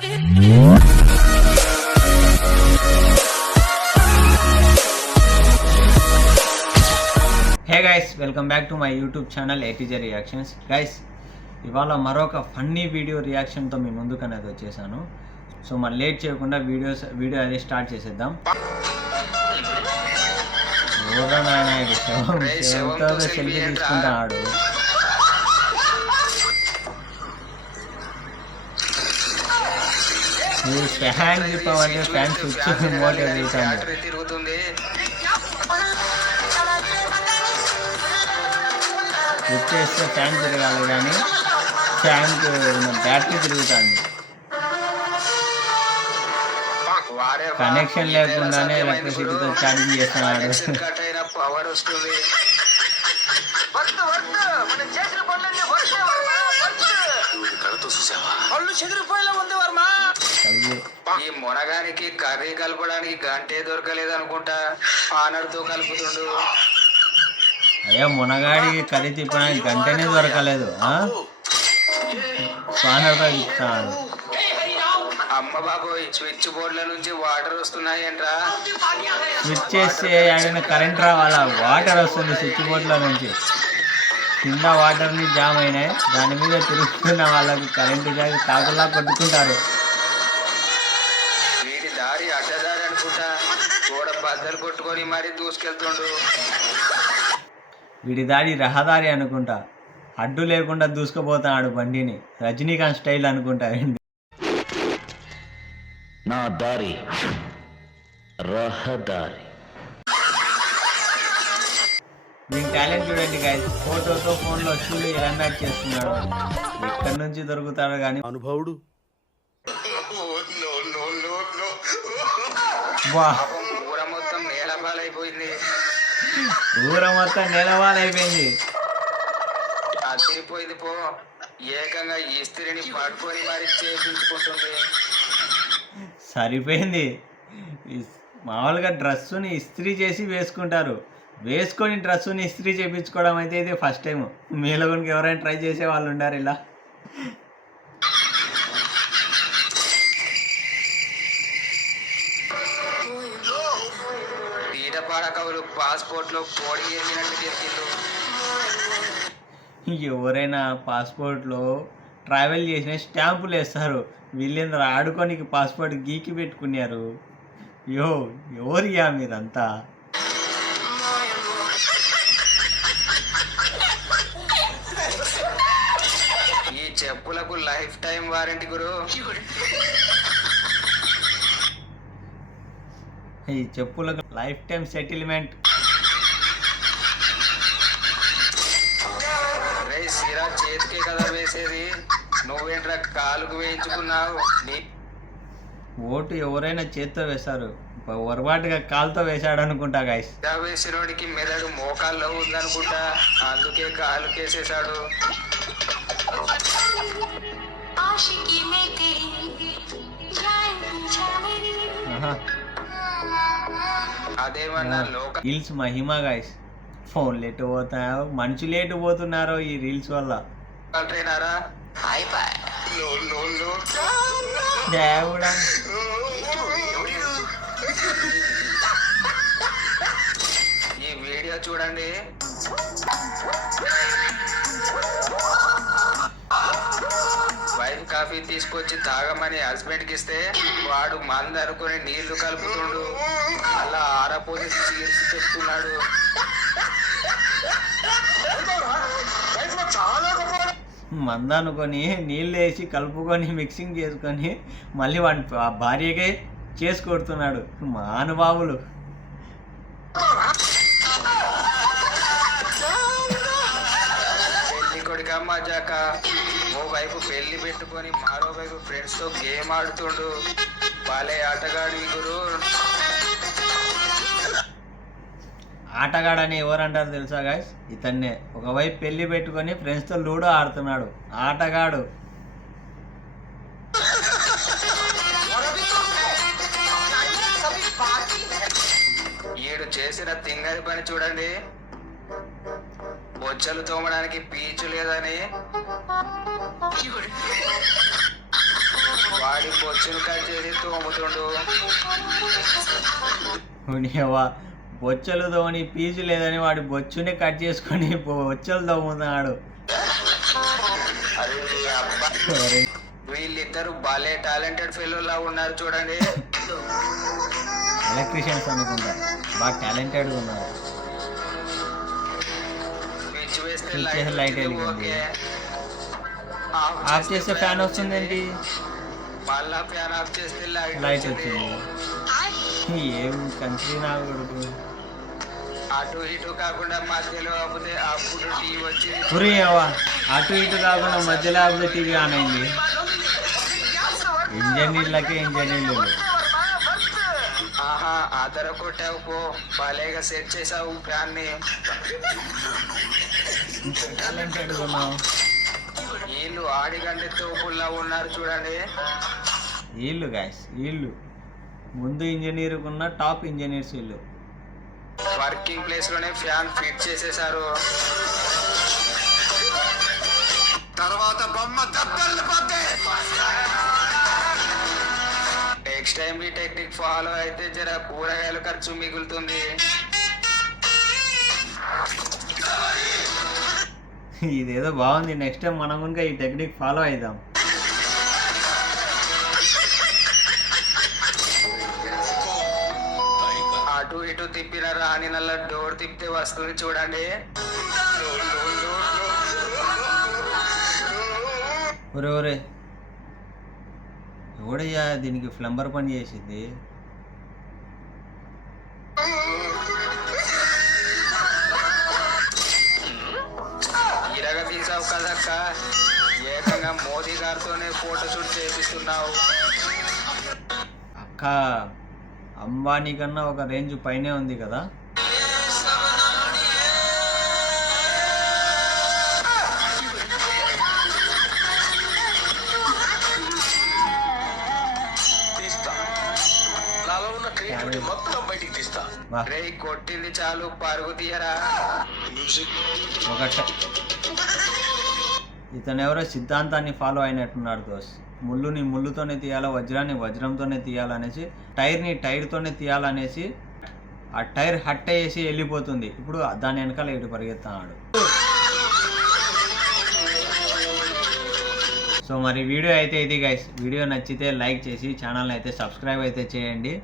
Hey guys, welcome back to my YouTube channel ATJ reactions. Guys, ఇవాళ మరొక funny video రియాక్షన్తో మీ ముందుకు అనేది వచ్చేసాను. సో మనం లేట్ చేయకుండా వీడియో అనేది స్టార్ట్ చేసేద్దాం. శవంతో సెల్ఫీ తీసుకుంటాడు. ఫ్యాన్ చెప్పామంటే ఫ్యాన్ స్విచ్ మోటార్ తిరుగుతుంది. స్విచ్ చేస్తే ఫ్యాన్ తిరగాలి, కానీ ఫ్యాన్ బ్యాటరీ తిరుగుతుంది. కనెక్షన్ లేకుండానే ఎలక్ట్రిసిటీతో ఛార్జింగ్ చేస్తున్నాడు. ఈ మునగానికి కర్రీ కలపడానికి గంటే దొరకలేదు అనుకుంటా, పానర్తో కలుపుతుండు. అయ్యా, మునగాడికి కర్రీ తిప్పడానికి గంటనే దొరకలేదు, పానర్తో ఇస్తాడు. అమ్మ బాబోయ్, స్విచ్ బోర్డుల నుంచి వాటర్ వస్తున్నాయంట్రా. స్విచ్ చేస్తే ఆయన కరెంట్ రావాలా, వాటర్ వస్తుంది స్విచ్ బోర్డుల నుంచి. కింద వాటర్ని జామ్ అయినాయి, దాని మీద తిరుగుతున్న వాళ్ళకి కరెంటు జాగి కాకులా కొట్టుకుంటారు. వీడి దారి అడ్డదారి అనుకుంటా, గోడ బద్దలు కొట్టుకొని మరీ దూసుకెళ్తుండు. వీడి దారి రహదారి అనుకుంటా, అడ్డు లేకుండా దూసుకుపోతున్నాడు బండిని. రజనీకాంత్ స్టైల్ అనుకుంటా. నా దారి రహదారి. దీని టాలెంట్ చూడండి గైస్, ఫోటోతో ఫోన్లో చూడు ఎలా మ్యాచ్ చేస్తున్నాడు. ఎక్కడి నుంచి దొరుకుతాడు కానీ అనుభవుడు. ఊర మొత్తం నేలపాలైపోయింది. ఊర మొత్తం నేలవాలైపోయింది. అదిరిపోయింది పో, ఏకంగా ఇస్త్రీని పట్టుకొని మరి చేపించుకుంటుంది. సరిపోయింది. మామూలుగా డ్రెస్సుని ఇస్త్రీ చేసి వేసుకుంటారు, వేసుకొని డ్రెస్సుని ఇస్త్రీ చేయించుకోవడం అయితే ఇది ఫస్ట్ టైం. మీలో కొనుక ఎవరైనా ట్రై చేసే వాళ్ళు ఉండారు ఇలా. పీడపాడకవులు పాస్పోర్ట్లో కోడి వేసినట్టు చేసిండు. ఎవరైనా పాస్పోర్ట్లో ట్రావెల్ చేసిన స్టాంపులు వేస్తారు, వీళ్ళేంద్ర ఆడుకోనికి పాస్పోర్ట్ గీకి పెట్టుకున్నారు. ఎవరియా మీరంతా? ఈ చెప్పులకు లైఫ్ టైం వారంటీ గురు. ఈ చెప్పులకు లైఫ్ టైం సెటిల్మెంట్. రే సిరా, చేతికే కదా వేసేది, నువ్వేంట్రా కాలుకు వేయించుకున్నావు? ఓటు ఎవరైనా చేత్తో వేశారు, పొరపాటుగా కాలుతో వేశాడు అనుకుంటా గైస్. వేసినోడికి మెదడు మోకాల్లో ఉందనుకుంటా, అందుకే కాలుకేసేసాడు. అదేమన్నా లోక రీల్స్ మహిమ గైస్. ఫోన్లు ఎటు పోతాయో, మనుషులు ఎటు పోతున్నారో ఈ రీల్స్ వల్ల. ట్రైనరా దేవుడా, ఈ వీడియో చూడండి. వైఫ్ కాఫీ తీసుకొచ్చి తాగమని హస్బెండ్కి ఇస్తే వాడు మంద అనుకుని నీళ్లు కలుపుతుండు, అలా ఆరపోసి చీర్చి చెప్తున్నాడు. మంద అనుకొని నీళ్ళు వేసి కలుపుకొని మిక్సింగ్ చేసుకొని మళ్ళీ వాడి భార్యకే చేసి కొడుతున్నాడు. మహానుభావులు. పెళ్లి కొడుక మజాక, ఓ వైపు పెళ్లి పెట్టుకొని మరో వైపు ఫ్రెండ్స్ తో గేమ్ ఆడుతుండు. బాలే ఆటగాడి గురు. ఆటగాడని ఎవరంటారు తెలుసా గాయస్? ఇతన్నే. ఒకవైపు పెళ్లి పెట్టుకొని ఫ్రెండ్స్తో లూడో ఆడుతున్నాడు ఆటగాడు. ఈడు చేసిన తింగరి పని చూడండి. బొచ్చలు తోమడానికి పీచు లేదని వాడి బొచ్చును కట్ చేసి తోముతుండు. ఉండేవా బొచ్చలు తోని పీజు లేదని వాడి బొచ్చునే కట్ చేసుకొని బొచ్చలు తోముతున్నాడు. అరే నీ అబ్బా, వీళ్ళిద్దరు భలే టాలెంటెడ్ ఫెలోలా ఉన్నారు చూడండి. ఎలక్ట్రీషియన్స్ అనుకుంటా, బాగా టాలెంటెడ్గా ఉన్నారు. స్విచ్ వేస్తే స్విచ్ చేస్తే లైట్ వెలిగింది. ఓకే, ఆఫ్ చేస్తే ఫ్యాన్ వస్తుంది ఏంటి? మళ్ళా ఫ్యాన్ ఆఫ్ చేస్తే లైట్ వచ్చింది. వచ్చింది. ఏం కంట్రీ నా కొడుకు. అటు ఇటు కాకుండా మధ్యలో ఆపితే అప్పుడు టీవీ వచ్చింది. పురియవా అటు ఇటు కాకుండా మధ్యలో ఆపితే టీవీ ఆన్ అయింది. ఇంజనీర్లకే ఇంజనీర్లు. ఆహా, ఆధార కొట్టావు పో, భలేగా సెట్ చేసావు ఫ్యాన్ ని. టాలెంటెడ్గా ఉన్నావు. వీళ్ళు ఆడిగంటే తోపుల్లా ఉన్నారు చూడండి. వీళ్ళు గాయస్, వీళ్ళు ముందు ఇంజనీర్ ఉన్న టాప్ ఇంజనీర్స్ వీళ్ళు. వర్కింగ్ ప్లేస్ లోనే ఫ్యాన్ ఫిట్ చేసేసారు. తర్వాత బొమ్మ దెబ్బలు పడ్డాయి. నెక్స్ట్ టైం ఈ టెక్నిక్ ఫాలో అయితే జర కూరగాయలు ఖర్చు మిగులుతుంది. ఇదేదో బాగుంది. నెక్స్ట్ టైం మనం కనుక ఈ టెక్నిక్ ఫాలో అవుదాం. అటు ఇటు తిప్పిన రాణి నల్ల డోర్ తిప్పితే వస్తుంది చూడండి. ఒరే ఒరే ఎవడయ్యా దీనికి ప్లంబర్ పని చేసింది? ఇరగ తీసావు కదక్క, ఏకంగా మోదీ గారితోనే ఫోటో షూట్ చేపిస్తున్నావు. అక్క అంబానీ కన్నా ఒక రేంజ్ పైనే ఉంది కదా. వా. రే కొట్టింది చాలు, పరుగు తీయరా. ఒకట ఇతను ఎవరో సిద్ధాంతాన్ని ఫాలో అయినట్టున్నాడు దోస్. ముళ్ళుని ముళ్ళుతోనే తీయాలా, వజ్రాన్ని వజ్రంతోనే తీయాలనేసి, టైర్ని టైర్తోనే తీయాలనేసి ఆ టైర్ హట్ వేసి వెళ్ళిపోతుంది. ఇప్పుడు దాని వెనకాల ఇటు పరిగెత్తున్నాడు. సో మరి వీడియో అయితే ఇది గైస్. వీడియో నచ్చితే లైక్ చేసి ఛానల్ని అయితే సబ్స్క్రైబ్ అయితే చేయండి.